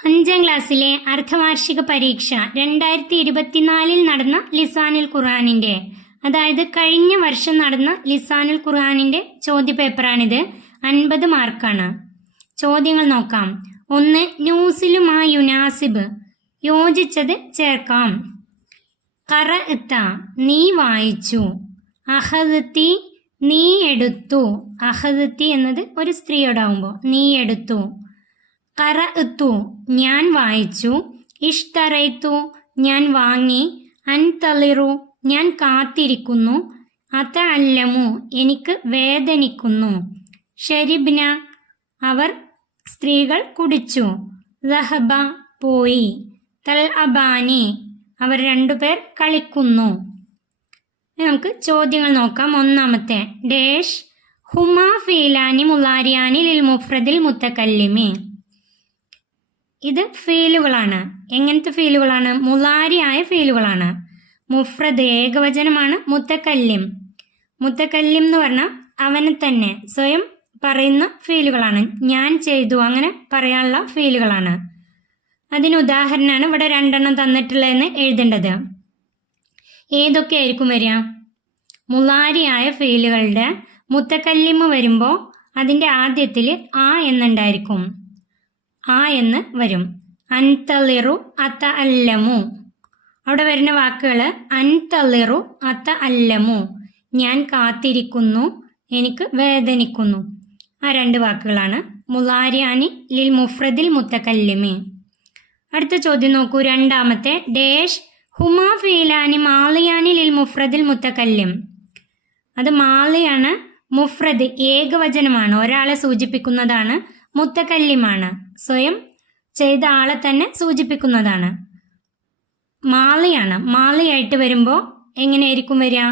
5ാം ക്ലാസ്സിലെ അർദ്ധവാർഷിക പരീക്ഷ 2024 നടന്ന ലിസാനുൽ ഖുർആനിന്റെ, അതായത് കഴിഞ്ഞ വർഷം നടന്ന ലിസാനുൽ ഖുർആനിന്റെ ചോദ്യപേപ്പറാണിത്. 50 മാർക്കാണ്. ചോദ്യങ്ങൾ നോക്കാം. 1. നൂസിലുമാ യുനാസിബ്, യോജിച്ചത് ചേർക്കാം. ഖറഅത, നീ വായിച്ചു. അഖദതി, നീ എടുത്തു. അഖദതി എന്നത് ഒരു സ്ത്രീയോടാവുമ്പോൾ നീ എടുത്തു. ഖറഅതു, ഞാൻ വായിച്ചു. ഇഷ്തറൈതു, ഞാൻ വാങ്ങി. അൻതളിറു, ഞാൻ കാത്തിരിക്കുന്നു. അതഅല്ലമു, എനിക്ക് വേദനിക്കുന്നു. ശരിബ്ന, അവർ സ്ത്രീകൾ കുടിച്ചു. ദഹബ, പോയി. തൽഅബാനി, അവർ രണ്ടുപേർ കളിക്കുന്നു. നമുക്ക് ചോദ്യങ്ങൾ നോക്കാം. ഒന്നാമത്തെ ഡേഷ് ഹുമാ ഫീലാനി മുലാരിയാനി ലിൽ മുഫ്രദിൽ മുത്തക്കല്ലിമി. ഇത് ഫീലുകളാണ്. എങ്ങനത്തെ ഫീലുകളാണ്? മുലാരിയായ ഫീലുകളാണ്. മുഫ്രദ് ഏകവചനമാണ്. മുത്തക്കല്ലിം, മുത്തക്കല്ലിം എന്ന് പറഞ്ഞാൽ അവനെ തന്നെ സ്വയം പറയുന്ന ഫീലുകളാണ്. ഞാൻ ചെയ്തു അങ്ങനെ പറയാനുള്ള ഫീലുകളാണ്. അതിന് ഉദാഹരണമാണ് ഇവിടെ 2 തന്നിട്ടുള്ളതെന്ന് എഴുതേണ്ടത്. ഏതൊക്കെയായിരിക്കും വരിക? മുലാരിയായ ഫീലുകളുടെ മുത്തക്കല്ലിമ് വരുമ്പോൾ അതിൻ്റെ ആദ്യത്തിൽ ആ എന്നുണ്ടായിരിക്കും. ആ എന്ന് വരും. അൻതളിറു അതഅല്ലമു, അവിടെ വരുന്ന വാക്കുകൾ അൻതളിറു അതഅല്ലമു, ഞാൻ കാത്തിരിക്കുന്നു, എനിക്ക് വേദനിക്കുന്നു. ആ 2 വാക്കുകളാണ് മുലാരിയാനി ലിൽ മുഫ്രദിൽ മുത്തക്കല്ലിമി. അടുത്ത ചോദ്യം നോക്കൂ. രണ്ടാമത്തെ ഡേഷ് ഹുമാ ഫീലാനി മാളിയാനി ലിൽ മുഫ്രദിൽ മുത്തക്കല്ലിം. അത് മാളിയാണ്. മുഫ്രദ് ഏകവചനമാണ്, ഒരാളെ സൂചിപ്പിക്കുന്നതാണ്. മുത്തക്കല്ലിമാണ്, സ്വയം ചെയ്ത ആളെ തന്നെ സൂചിപ്പിക്കുന്നതാണ്. മാളിയാണ്. മാളിയായിട്ട് വരുമ്പോൾ എങ്ങനെയായിരിക്കും വരിക?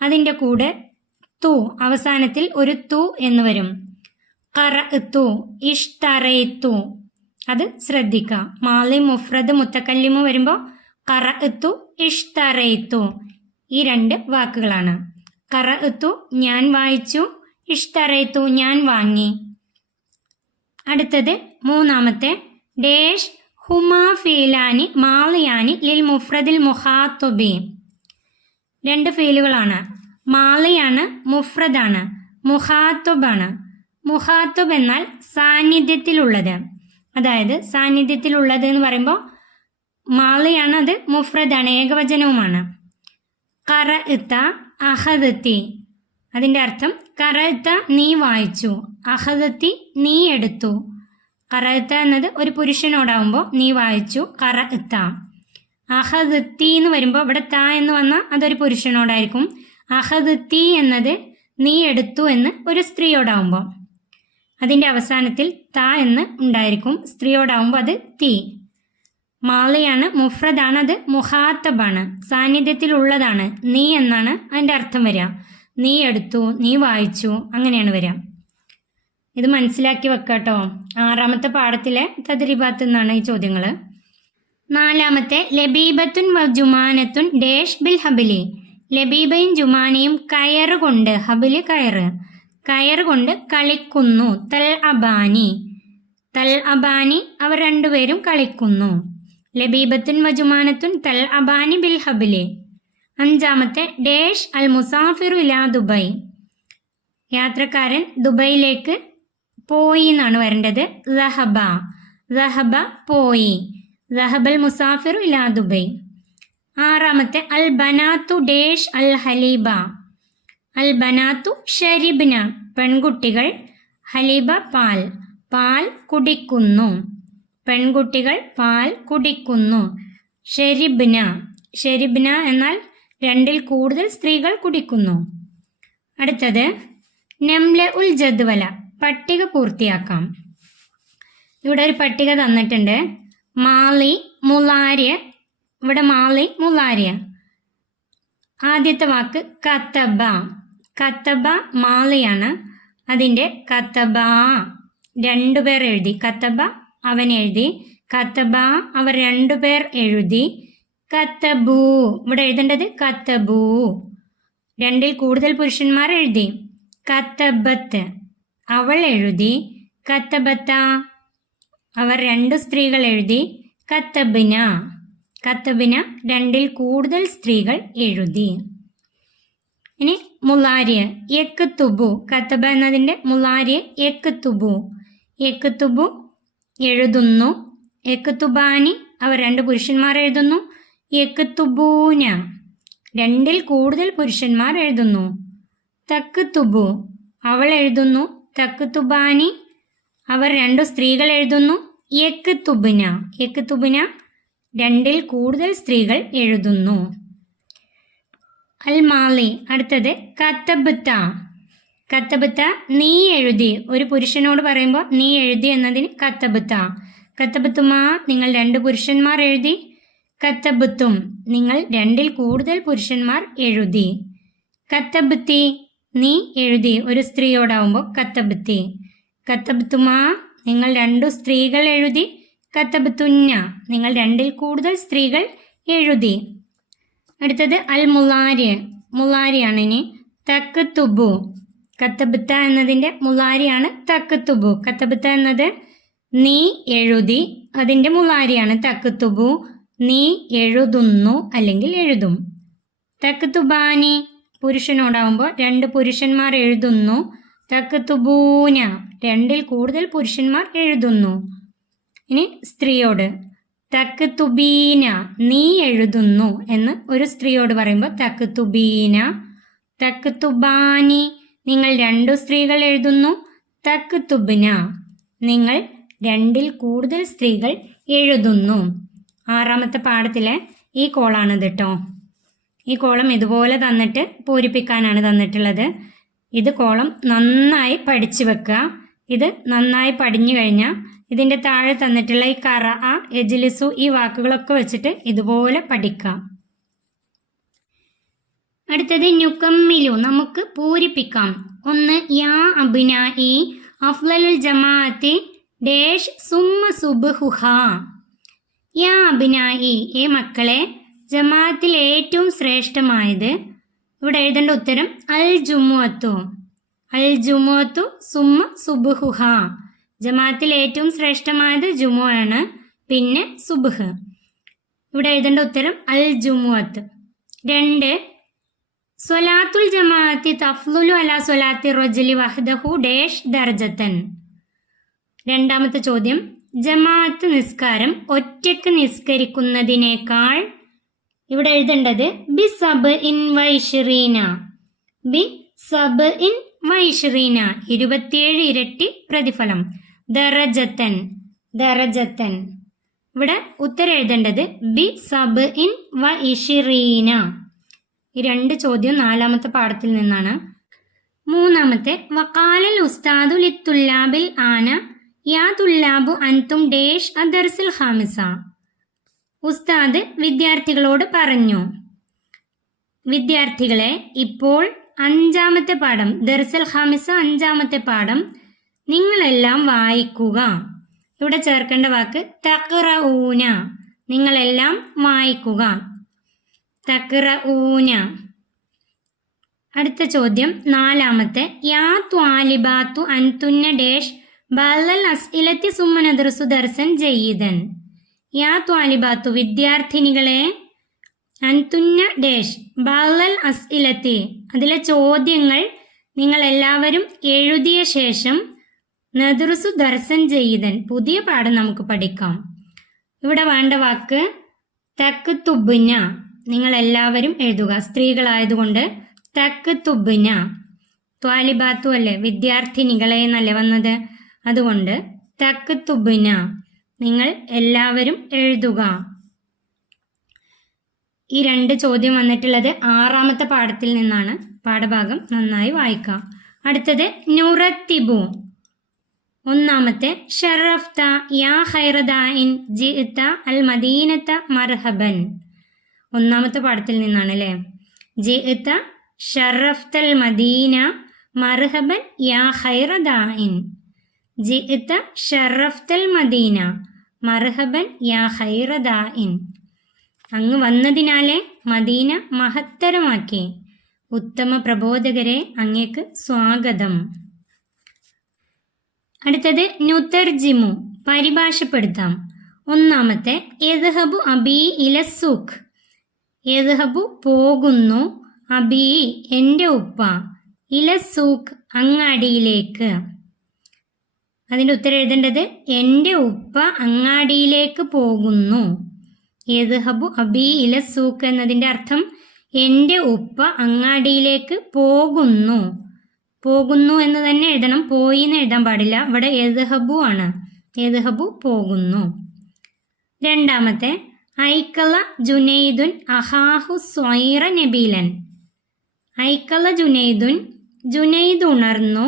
അതിൻ്റെ കൂടെ തു, അവസാനത്തിൽ ഒരു തു എന്ന് വരും. ഖറഅതു, ഇഷ്തറൈതു, അത് ശ്രദ്ധിക്കുക. മാളി മുഫ്രദ് മുത്തക്കല്ലിമു വരുമ്പോൾ ഖറഅതു ഇഷ്തറൈതു, ഈ 2 വാക്കുകളാണ്. ഖറഅതു, ഞാൻ വായിച്ചു. ഇഷ്തറൈതു, ഞാൻ വാങ്ങി. അടുത്തത് മൂന്നാമത്തെ ഡേഷ് ഹുമാ ഫീലാനി മാളിയാനി ലിൽ മുഫ്രദിൽ മുഖാത്തുബി. 2 ഫീലുകളാണ്. മാളിയാണ്, മുഫ്രദാണ്. മുഖാത്തുബാണ്. മുഖാത്തുബ് എന്നാൽ സാന്നിധ്യത്തിലുള്ളത്, അതായത് സാന്നിധ്യത്തിലുള്ളത് എന്ന് പറയുമ്പോൾ മാളിയാണ്, അത് മുഫ്രദാണ്, ഏകവചനവുമാണ്. ഖറഅത അഖദതി, അതിൻ്റെ അർത്ഥം ഖറഅത നീ വായിച്ചു, അഖദതി നീ എടുത്തു. ഖറഅത എന്നത് ഒരു പുരുഷനോടാവുമ്പോൾ നീ വായിച്ചു, ഖറഅത. അഖദതി എന്ന് വരുമ്പോൾ ഇവിടെ ത എന്ന് വന്നാൽ അതൊരു പുരുഷനോടായിരിക്കും. അഖദതി എന്നത് നീ എടുത്തു എന്ന് ഒരു സ്ത്രീയോടാവുമ്പോൾ അതിൻ്റെ അവസാനത്തിൽ ത എന്ന് ഉണ്ടായിരിക്കും. സ്ത്രീയോടാവുമ്പോൾ അത് തി. മാളിയാണ്, മുഫ്രദാണ്, അത് മുഖാത്തബാണ്, സാന്നിധ്യത്തിലുള്ളതാണ്. നീ എന്നാണ് അതിൻ്റെ അർത്ഥം വരിക. നീ എടുത്തു, നീ വായിച്ചു, അങ്ങനെയാണ് വരിക. ഇത് മനസ്സിലാക്കി വെക്കാട്ടോ. 6ാമത്തെ പാഠത്തിലെ തദ്രീബാത്ത് എന്നാണ് ഈ ചോദ്യങ്ങൾ. 4ാമത്തെ ലബീബത്തുൻ വ ജുമാനത്തുൻ ഡേഷ് ബിൽ ഹബിലി. ലബീബയും ജുമാനയും കയറ് കൊണ്ട്, ഹബില് കയറ്, കയറ് കൊണ്ട് കളിക്കുന്നു. തൽ അബാനി, തൽ അബാനി, അവർ രണ്ടുപേരും കളിക്കുന്നു. ലബീബത്തുൻ വ ജുമാനത്തുൻ തൽ അബാനി ബിൽ ഹബിലി. 5ാമത്തെ ഡേഷ് അൽ മുസാഫിറു ഇലാ ദുബൈ. യാത്രക്കാരൻ ദുബൈയിലേക്ക് പോയി എന്നാണ് വരേണ്ടത്. ദഹബ, ദഹബ പോയി. ദഹബൽ മുസാഫിറു ഇലാ ദുബൈ. 6ാമത്തെ അൽ ബനാത്തു ഡേഷ് അൽ ഹലീബ. അൽ ബനാത്തു ഷരിബ്ന, പെൺകുട്ടികൾ. ഹലീബ പാൽ, പാൽ കുടിക്കുന്നു. പെൺകുട്ടികൾ പാൽ കുടിക്കുന്നു. ഷരിബ്ന, ഷരിബ്ന എന്നാൽ 2ൽ കൂടുതൽ സ്ത്രീകൾ കുടിക്കുന്നു. അടുത്തത് നംല ഉൽ ജദ്വല, പട്ടിക പൂർത്തിയാക്കാം. ഇവിടെ ഒരു പട്ടിക തന്നിട്ടുണ്ട്. മാളി മുലാരിയ, ഇവിടെ മാളി മുലാരിയ. ആദ്യത്തെ വാക്ക് കത്തബ. കത്തബ മാളിയാണ്, അതിൻ്റെ കത്തബ 2 പേർ എഴുതി. കത്തബ അവൻ എഴുതി, കത്തബ അവർ 2 പേർ എഴുതി. കത്തബു, ഇവിടെ എഴുതേണ്ടത് കത്തബു, 2ൽ കൂടുതൽ പുരുഷന്മാർ എഴുതി. കത്തബത്ത് അവൾ എഴുതി. കത്തബത്ത അവർ 2 സ്ത്രീകൾ എഴുതി. കത്തബിന, കത്തബിന 2-ൽ കൂടുതൽ സ്ത്രീകൾ എഴുതി. ഇനി മുലാരിയ, യക്തുബു, കത്തബ എന്നതിൻ്റെ മുലാരിയ യക്തുബു, യക്തുബു എഴുതുന്നു. യക്തുബാനി അവർ 2 പുരുഷന്മാർ എഴുതുന്നു. യക്തുബൂന 2-ൽ കൂടുതൽ പുരുഷന്മാർ എഴുതുന്നു. തക്തുബു അവൾ എഴുതുന്നു. തക്തുബാനി അവർ 2 സ്ത്രീകൾ എഴുതുന്നു. യക്തുബിന, യക്തുബിന 2-ൽ കൂടുതൽ സ്ത്രീകൾ എഴുതുന്നു. അൽ മാലി, അടുത്തത് കത്തബത്ത, കത്തബത്ത നീ എഴുതി. ഒരു പുരുഷനോട് പറയുമ്പോൾ നീ എഴുതി എന്നതിന് കത്തബത്ത. കത്തബത്തുമാ നിങ്ങൾ 2 പുരുഷന്മാർ എഴുതി. കത്തബത്തും നിങ്ങൾ 2-ൽ കൂടുതൽ പുരുഷന്മാർ എഴുതി. കത്തബത്തി നീ എഴുതി. ഒരു സ്ത്രീയോടാവുമ്പോൾ കത്തബത്തി. കത്തബത്തുമാ നിങ്ങൾ 2 സ്ത്രീകൾ എഴുതി. കത്തബത്തുന്ന നിങ്ങൾ 2-ൽ കൂടുതൽ സ്ത്രീകൾ എഴുതി. അടുത്തത് അൽ മുലാരി, മുലാരിയാണ്. ഇനി തക്തുബു, കത്തബത്ത എന്നതിൻ്റെ മുലാരിയാണ് തക്തുബു. കത്തബത്ത എന്നത് നീ എഴുതി, അതിൻ്റെ മുലാരിയാണ് തക്തുബു. നീ എഴുതുന്നു അല്ലെങ്കിൽ എഴുതും. തക്തുബാനി പുരുഷനോടാവുമ്പോൾ 2 പുരുഷന്മാർ എഴുതുന്നു. തക്തുബൂന 2-ൽ കൂടുതൽ പുരുഷന്മാർ എഴുതുന്നു. ഇനി സ്ത്രീയോട് തക്തുബീന നീ എഴുതുന്നു എന്ന് ഒരു സ്ത്രീയോട് പറയുമ്പോൾ തക്തുബീന. തക്തുബാനി നിങ്ങൾ 2 സ്ത്രീകൾ എഴുതുന്നു. തക്തുബിന നിങ്ങൾ 2-ൽ കൂടുതൽ സ്ത്രീകൾ എഴുതുന്നു. 6ാമത്തെ പാഠത്തിലെ ഈ കോളാണിത് കേട്ടോ. ഈ കോളം ഇതുപോലെ തന്നിട്ട് പൂരിപ്പിക്കാനാണ് തന്നിട്ടുള്ളത്. ഇത് കോളം നന്നായി പഠിച്ചു വെക്കുക. ഇത് നന്നായി പഠിഞ്ഞു കഴിഞ്ഞാൽ ഇതിൻ്റെ താഴെ തന്നിട്ടുള്ള ഈ കറ, എജ്ലിസു ഈ വാക്കുകളൊക്കെ വെച്ചിട്ട് ഇതുപോലെ പഠിക്കാം. അടുത്തത് നുക്കമ്മിലു, നമുക്ക് പൂരിപ്പിക്കാം. 1 യാ അബ്നാഇ അഫ്ളലുൽ ജമാഅത്തി ഡേഷ് സുമ്മ സുബ്ഹുഹ. യാ അബ്നാഇ ഏ മക്കളെ, ജമാഅത്തിൽ ഏറ്റവും ശ്രേഷ്ഠമായത്. ഇവിടെ എഴുതേണ്ട ഉത്തരം അൽ ജുമുഅത്തു, അൽ ജുമുഅത്തു സുമ്മ സുബ്ഹുഹ. ജമാഅത്തിൽ ഏറ്റവും ശ്രേഷ്ഠമായത് ജുമുഅയാണ്, പിന്നെ സുബ്ഹ്. ഇവിടെ എഴുതേണ്ട ഉത്തരം അൽ ജുമുഅത്ത്. 2 സ്വലാത്തുൽ ജമാഅത്തി തഫ്ളുലു അലാ സ്വലാത്തി റജുലി വഹ്ദഹു ഡേഷ് ദർജത്തൻ. 2ാമത്തെ ചോദ്യം, ജമാഅത്ത് നിസ്കാരം ഒറ്റയ്ക്ക് നിസ്കരിക്കുന്നതിനേക്കാൾ. ഇവിടെ എഴുതേണ്ടത് ബി സബ് ഇൻ വൈശ്രീന, ബി സബ് ഇൻ വൈശ്രീന 27 ഇരട്ടി പ്രതിഫലം. ദറജത്തൻ, ദറജത്തൻ. ഇവിടെ ഉത്തരം എഴുതേണ്ടത് ബി സബ് ഇൻ വൈശ്രീന. ഈ 2 ചോദ്യം 4ാമത്തെ പാഠത്തിൽ നിന്നാണ്. 3ാമത്തെ വഖാലൽ ഉസ്താദു ലിത്തുല്ലാബിൽ ആന യാ തുല്ലാബു അൻതും ഡേഷ് അദർസിൽ ഖാമിസ. ഉസ്താദ് വിദ്യാർത്ഥികളോട് പറഞ്ഞു, വിദ്യാർത്ഥികളെ ഇപ്പോൾ 5ാമത്തെ പാഠം ദർസൽ ഖാമിസ 5ാമത്തെ പാഠം നിങ്ങളെല്ലാം വായിക്കുക. ഇവിടെ ചേർക്കേണ്ട വാക്ക് തഖ്റഊന, നിങ്ങളെല്ലാം വായിക്കുക. തഖ്റഊന. അടുത്ത ചോദ്യം 4ാമത്തെ യാ ത്വാലിബാത്തു അൻതുന്ന ഡേഷ് ബഅ്ലൽ അസ്ഇലത്തി സുമ്മ നദ്റസു ദർസൻ ജയ്യിദൻ. യാ ത്വാലിബാത്തു വിദ്യാർത്ഥിനികളെ, അൻതുന്ന ഡേഷ് ബഅ്ലൽ അസ്ഇലത്തി അതിലെ ചോദ്യങ്ങൾ നിങ്ങൾ എല്ലാവരും എഴുതിയ ശേഷം നദ്റസു ദർസൻ ജയ്യിദൻ പുതിയ പാഠം നമുക്ക് പഠിക്കാം. ഇവിടെ വേണ്ട വാക്ക് തക്തുബ്ന, നിങ്ങൾ എല്ലാവരും എഴുതുക. സ്ത്രീകളായതുകൊണ്ട് തക്തുബ്ന. ത്വാലിബാത്തു അല്ലേ, വിദ്യാർത്ഥിനികളെ എന്നല്ലേ വന്നത്, അതുകൊണ്ട് തക്തുബ്ന നിങ്ങൾ എല്ലാവരും എഴുതുക. ഈ 2 ചോദ്യം വന്നിട്ടുള്ളത് 6ാമത്തെ പാഠത്തിൽ നിന്നാണ്. പാഠഭാഗം നന്നായി വായിക്കാം. അടുത്തത് നുറത്തിബു. 1ാമത്തെ ഷറഫ്ത യാ ഖൈറദായിൻ ജിഅത അൽ മദീനത മർഹബൻ. 1ാമത്തെ പാഠത്തിൽ നിന്നാണ് അല്ലേ. ജിഅത ഷറഫ്തൽ മദീന മർഹബൻ യാ ഖൈറദായിൻ. ജിഅത ഷറഫ്തൽ മദീന മർഹബൻ യാ ഖൈറദായിൻ. അങ്ങ് വന്നതിനാലെ മദീന മഹത്തരമാക്കി. ഉത്തമ പ്രബോധകരെ, അങ്ങേക്ക് സ്വാഗതം. അടുത്തത് നുതർജിമു, പരിഭാഷപ്പെടുത്താം. ഒന്നാമത്തെ യദ്ഹബു അബി ഇല സൂഖ്. യദ്ഹബു പോകുന്നു, അബി എൻ്റെ ഉപ്പ, ഇല സൂഖ് അങ്ങാടിയിലേക്ക്. അതിൻ്റെ ഉത്തരം എഴുതേണ്ടത് എൻ്റെ ഉപ്പ അങ്ങാടിയിലേക്ക് പോകുന്നു. യദ്ഹബു അബി ഇല സൂഖ് എന്നതിൻ്റെ അർത്ഥം എൻ്റെ ഉപ്പ അങ്ങാടിയിലേക്ക് പോകുന്നു. പോകുന്നു എന്ന് തന്നെ എഴുതണം, പോയി എന്ന് എഴുതാൻ പാടില്ല. ഇവിടെ യദ്ഹബു ആണ്. യദ്ഹബു പോകുന്നു. രണ്ടാമത്തെ ഐക്കല ജുനൈദുൻ അഹാഹു സ്വൈറ നബീലൻ. ഐക്കല ജുനൈദുൻ, ജുനൈദ് ഉണർന്നു,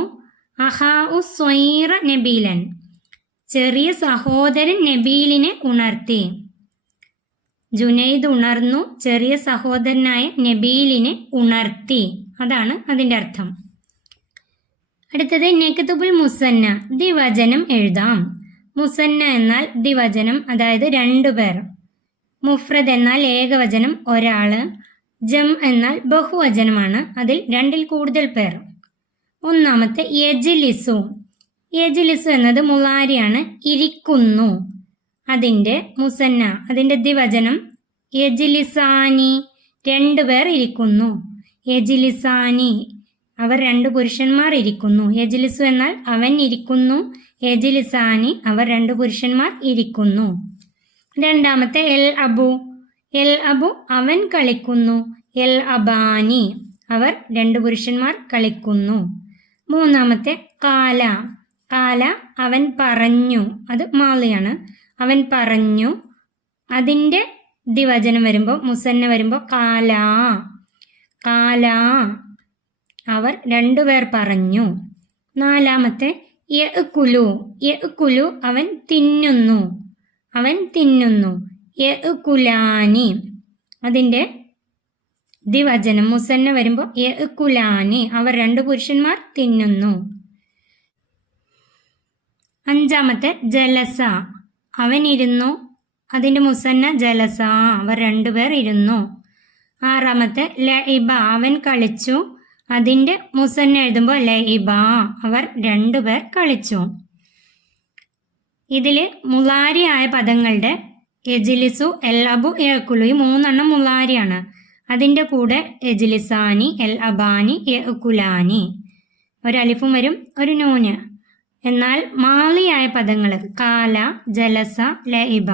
അഹാഹു സ്വൈറ നബീലൻ, ചെറിയ സഹോദരൻ നബീലിനെ ഉണർത്തി. ജുനൈദ് ഉണർന്നു, ചെറിയ സഹോദരനായ നബീലിനെ ഉണർത്തി. അതാണ് അതിൻ്റെ അർത്ഥം. അടുത്തത് നെക്തുബുൽ മുസന്ന, ദ്വിവചനം എഴുതാം. മുസന്ന എന്നാൽ ദ്വിവചനം, അതായത് 2 പേർ. മുഫ്രദ് എന്നാൽ ഏകവചനം, ഒരാള്. ജം എന്നാൽ ബഹുവചനമാണ്, അതിൽ 2ൽ കൂടുതൽ പേർ. ഒന്നാമത്തെ യജ്ലിസു. യജ്ലിസു എന്നത് മുളാരിയാണ്, ഇരിക്കുന്നു. അതിൻ്റെ മുസന്ന, അതിൻ്റെ ദ്വിവചനം യജ്ലിസാനി, 2 പേർ ഇരിക്കുന്നു. യജ്ലിസാനി, അവർ 2 പുരുഷന്മാർ ഇരിക്കുന്നു. യജ്ലിസു എന്നാൽ അവൻ ഇരിക്കുന്നു, യജ്ലിസാനി അവർ 2 പുരുഷന്മാർ ഇരിക്കുന്നു. രണ്ടാമത്തെ എൽ അബു. എൽ അബു അവൻ കളിക്കുന്നു, എൽ അബാനി അവർ 2 പുരുഷന്മാർ കളിക്കുന്നു. മൂന്നാമത്തെ കാല. കാല അവൻ പറഞ്ഞു, അത് മാളിയാണ്. അവൻ പറഞ്ഞു, അതിൻ്റെ ദ്വിവചനം വരുമ്പോൾ, മുസന്ന വരുമ്പോൾ കാല. കാല അവർ 2 പേർ പറഞ്ഞു. നാലാമത്തെ യഅ്കുലു. യഅ്കുലു അവൻ തിന്നുന്നു, അവൻ തിന്നുന്നു. യഅ്കുലാനി അതിൻ്റെ ദ്വിവചനം മുസന്ന വരുമ്പോൾ യഅ്കുലാനി അവർ 2 പുരുഷന്മാർ തിന്നുന്നു. അഞ്ചാമത്തെ ജലസ. അവൻ ഇരുന്നു, അതിൻ്റെ മുസന്ന ജലസ, അവർ 2 പേർ ഇരുന്നു. ആറാമത്തെ ലഇബ. അവൻ കളിച്ചു, അതിൻ്റെ മുസന്ന എഴുതുമ്പോൾ ലഇബ, അവർ 2 പേർ കളിച്ചു. ഇതിൽ മുളാരിയായ പദങ്ങളുടെ യജ്ലിസു, എൽ അബു, യഅ്കുലു ഈ 3 മുളാരിയാണ്. അതിൻ്റെ കൂടെ യജ്ലിസാനി, എൽ അബാനി, യഅ്കുലാനി, ഒരു അലിഫും വരും, ഒരു നൂന്. എന്നാൽ മാളിയായ പദങ്ങൾ കാല, ജലസ, ലഇബ,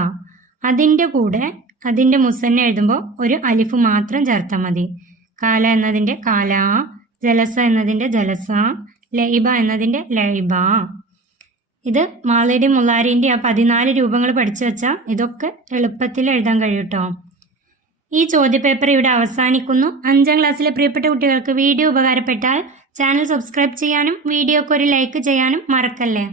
അതിൻ്റെ കൂടെ അതിൻ്റെ മുസന്ന എഴുതുമ്പോൾ ഒരു അലിഫ് മാത്രം ചേർത്താൽ മതി. കാല എന്നതിൻ്റെ കാല, ജലസ എന്നതിൻ്റെ ജലസ, ലഇബ എന്നതിൻ്റെ ലഇബ. ഇത് മാളിയുടെയും മുളാരിൻ്റെയും 14 രൂപങ്ങൾ പഠിച്ചു വെച്ചാൽ ഇതൊക്കെ എളുപ്പത്തിൽ എഴുതാൻ കഴിയും കേട്ടോ. ഈ ചോദ്യപേപ്പർ ഇവിടെ അവസാനിക്കുന്നു. 5ാം ക്ലാസ്സിലെ പ്രിയപ്പെട്ട കുട്ടികൾക്ക് വീഡിയോ ഉപകാരപ്പെട്ടാൽ ചാനൽ സബ്സ്ക്രൈബ് ചെയ്യാനും വീഡിയോക്ക് ഒരു ലൈക്ക് ചെയ്യാനും മറക്കല്ലേ.